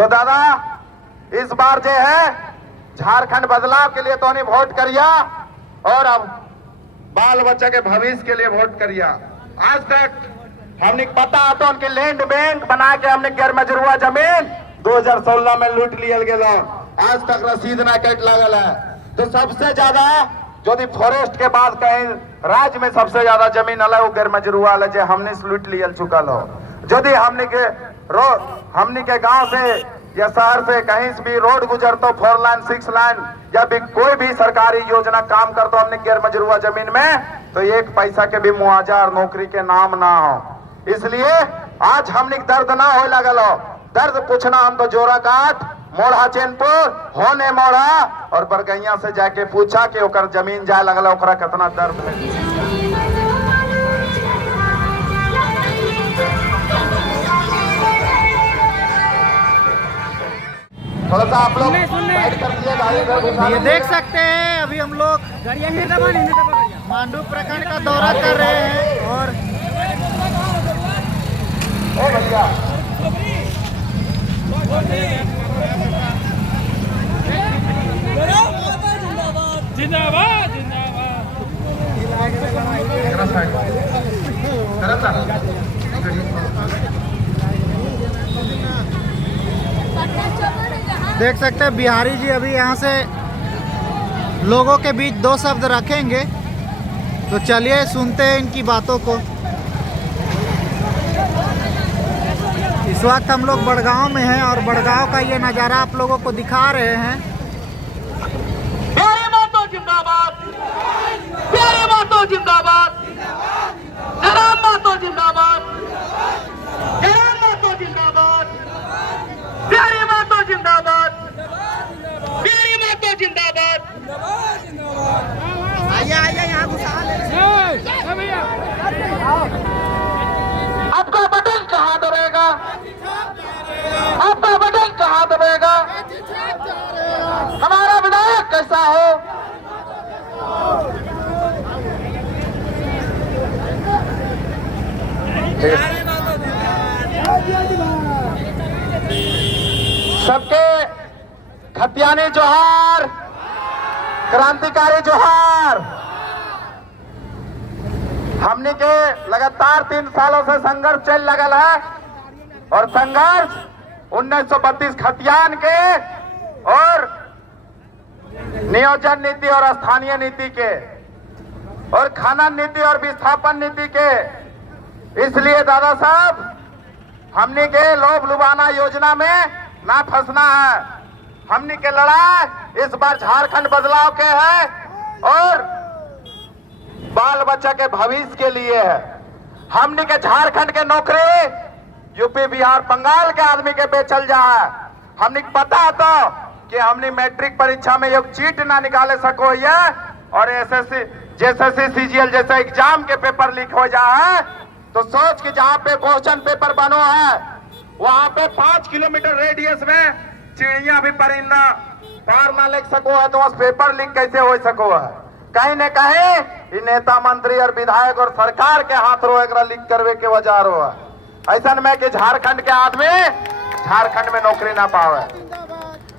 तो दादा इस बार जो है झारखंड बदलाव के लिए तो नहीं वोट करिया और अब बाल बच्चा के भविष्य के लिए वोट करिया। आज तक हमने पता तो उनके लैंड बैंक बना के हमने गैर मजरूआ जमीन 2016 में लूट लिया गया, आज तक रसीद ना कट लगल है। तो सबसे ज्यादा जो फॉरेस्ट के बाद कहीं राज्य में सबसे ज्यादा जमीन अलग वो गैर मजरूआ अलग जो हमने लूट लिया चुकल हो। यदि हमने के गांव से या शहर से कहीं से भी रोड गुजरतो 4 लाइन 6 लाइन या भी कोई भी सरकारी योजना काम करतो हमने गैर मजरूआ जमीन में तो एक पैसा के भी मुआवजा और नौकरी के नाम ना हो। इसलिए आज हमने दर्द ना हो लगल हो, दर्द पूछना हम तो जोरा काट मोड़ा चैनपुर होने मोड़ा और बरगैया से जाके पूछा कि ओकर जमीन जाए लगल ओकरा कितना दर्द है। थोड़ा सा आप लोग साइड कर दीजिए। ये देख सकते हैं अभी हम लोग मांडू प्रखंड का दौरा कर रहे हैं और भैया जिंदाबाद देख सकते हैं बिहारी जी अभी यहाँ से लोगों के बीच 2 शब्द रखेंगे, तो चलिए सुनते हैं इनकी बातों को। इस वक्त हम लोग बड़गांव में हैं और बड़गांव का ये नज़ारा आप लोगों को दिखा रहे हैं। प्यारे मातो जिंदाबाद, प्यारे मातो जिंदाबाद, जनाब मातो जिंदाबाद, जनाब मातो जिंदाबाद, प्यारे मातो जिंदाबाद, प्यारे मातो जिंदाबाद। आइए आइए यहाँ घुसा ले। आपका बटन कहाँ दबेगा, आपका बटन कहाँ दबेगा, हमारा विधायक कैसा हो। सबके खतियानी जोहार, क्रांतिकारी जोहार। हमने के लगातार 3 सालों से संघर्ष चल लगल है और संघर्ष 1932 खतियान के और नियोजन नीति और स्थानीय नीति के और खनन नीति और विस्थापन नीति के। इसलिए दादा साहब हमने के लोभ लुभाना योजना में ना फंसना है। हमने के लड़ाई इस बार झारखंड बदलाव के है और बाल बच्चा के भविष्य के लिए है। हमने के झारखंड के नौकरी यूपी बिहार बंगाल के आदमी के बेचल जा है। हमने पता तो कि हमने मैट्रिक परीक्षा में एक चीट ना निकाले सको है और एसएससी जेएसएससी सीजीएल जैसे एग्जाम के पेपर लीक हो जा है तो सोच कि जहाँ पे क्वेश्चन पेपर बनो है वहां पे 5 किलोमीटर रेडियस में चिड़िया भी परिंदा पार ना लिख सको है तो उस पेपर लीक कैसे हो सको है। कहीं न कहीं नेता मंत्री और विधायक और सरकार के हाथ रो एक लीक करवे के वजह रो है। ऐसा में कि झारखंड के आदमी झारखंड में नौकरी ना पावे,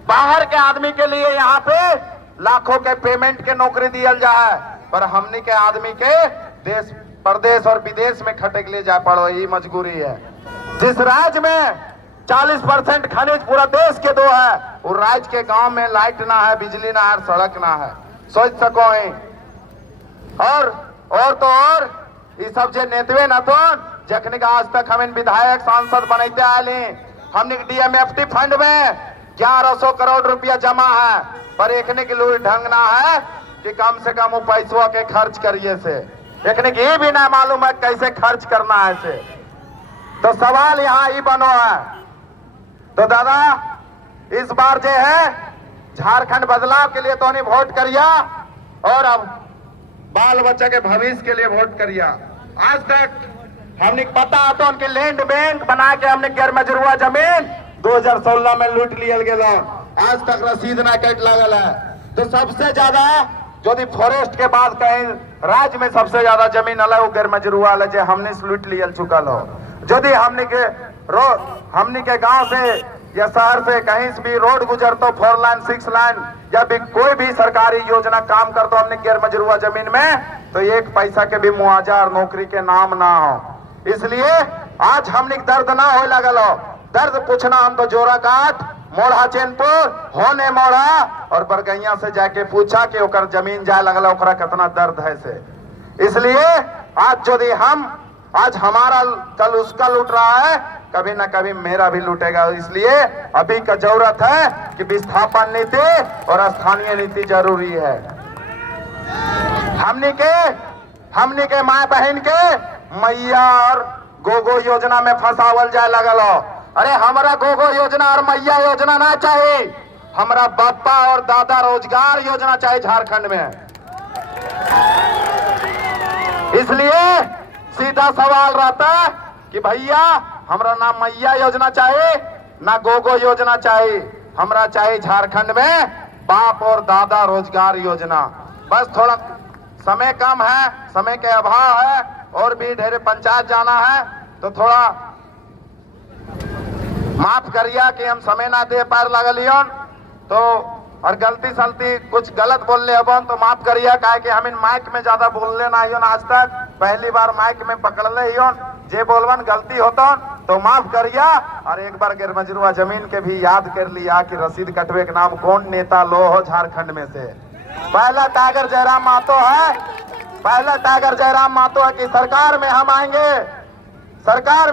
बाहर के आदमी के लिए यहाँ पे लाखों के पेमेंट के नौकरी दियल जाए पर हमने के आदमी के देश प्रदेश और विदेश में खटे के लिए जा पड़ो, ये मजबूरी है। जिस राज्य में 40% खनिज पूरा देश के दो है वो राज्य के गांव में लाइट ना है, बिजली ना है, सड़क ना है, सोच सको ही। और तो और ये सब जे नेतवे न तो जखने का आज तक हम विधायक सांसद बनते आए हमने डीएमएफटी फंड में 1100 करोड़ रुपया जमा है पर एकने के लिए ढंग ना है कि कम से कम वो पैसों के खर्च करिए से एकने के ये भी ना मालूम है कैसे खर्च करना है से। तो सवाल यहाँ ही बनो है। तो दादा इस बार जो है झारखंड बदलाव के लिए तो नहीं वोट करिया और अब बाल बच्चा के भविष्य के लिए वोट करिया। आज तक हमने पता तो उनके लैंड बैंक बना के हमने गैर मजरूआ जमीन 2016 में लूट लिया गया, आज तक रसीद ना कट लगल है। तो सबसे ज्यादा जो फॉरेस्ट के बाद कहीं राज्य में सबसे ज्यादा जमीन अलग वो गैर मजरूआ अलग हमने लूट लिया चुकल हो। यदि हमने के गांव से या शहर से कहीं से भी रोड गुजर तो 4 लाइन 6 लाइन या भी कोई भी सरकारी योजना काम कर तो हमने गैर मजरूआ जमीन में तो एक पैसा के भी मुआवजा और नौकरी के नाम ना हो। इसलिए आज हमने दर्द ना हो लगल हो, दर्द पूछना हम तो जोरा काट मोड़ा चैनपुर होने मोड़ा और बरगैया से जाके पूछा कि ओकर जमीन जाए लगल ओकरा कितना दर्द है से। इसलिए आज यदि हम आज हमारा कल उसका लूट रहा है, कभी ना कभी मेरा भी लूटेगा। इसलिए अभी का जरूरत है कि विस्थापन नीति और स्थानीय नीति जरूरी है। हमनी के माँ बहन के मैया और गोगो योजना में फंसावल जाए लगल हो। अरे हमारा गोगो योजना और मैया योजना ना चाहिए, हमारा बापा और दादा रोजगार योजना चाहिए झारखंड में। इसलिए सीधा सवाल रहता है कि भैया हमरा ना मैया योजना चाहिए ना गोगो योजना चाहिए, हमरा चाहिए झारखंड में बाप और दादा रोजगार योजना। बस थोड़ा समय कम है, समय के अभाव है और भी ढेर पंचायत जाना है तो थोड़ा माफ करिया कि हम समय ना दे पार लगलियन तो और गलती सलती कुछ गलत बोल ले अपन तो माफ करिया, काहे कि हम इन माइक में ज्यादा बोलने ना हियन, आज तक पहली बार माइक में पकड़ ले हियन। जे बोलवन गलती होता तो माफ करिया। और एक बार गैर मजरूआ जमीन के भी याद कर लिया कि रसीद कटवे के नाम कौन नेता लो हो झारखंड में से। पहला टाइगर जयराम महतो है, पहला टाइगर जयराम महतो है कि सरकार में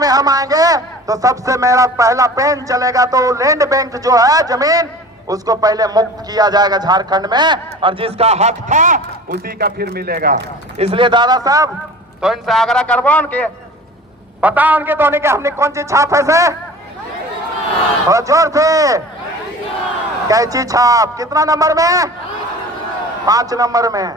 हम आएंगे तो सबसे मेरा पहला पेन चलेगा तो लैंड बैंक जो है जमीन उसको पहले मुक्त किया जाएगा झारखंड में और जिसका हक था उसी का फिर मिलेगा। इसलिए दादा साहब तो इनसे आग्रह करबो उनके पता उनके तो के हमने कौन सी छाप है से और जोर से कैची छाप कितना नंबर में 5 नंबर में।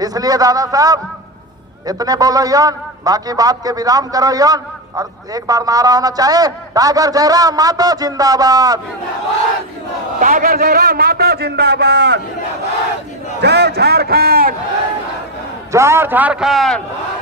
इसलिए दादा साहब इतने बोलो यन, बाकी बात के विराम करो यन और एक बार नारा होना चाहिए टाइगर जयराम महतो जिंदाबाद, टाइगर जयराम महतो जिंदाबाद, जय झारखंड, जय झारखंड।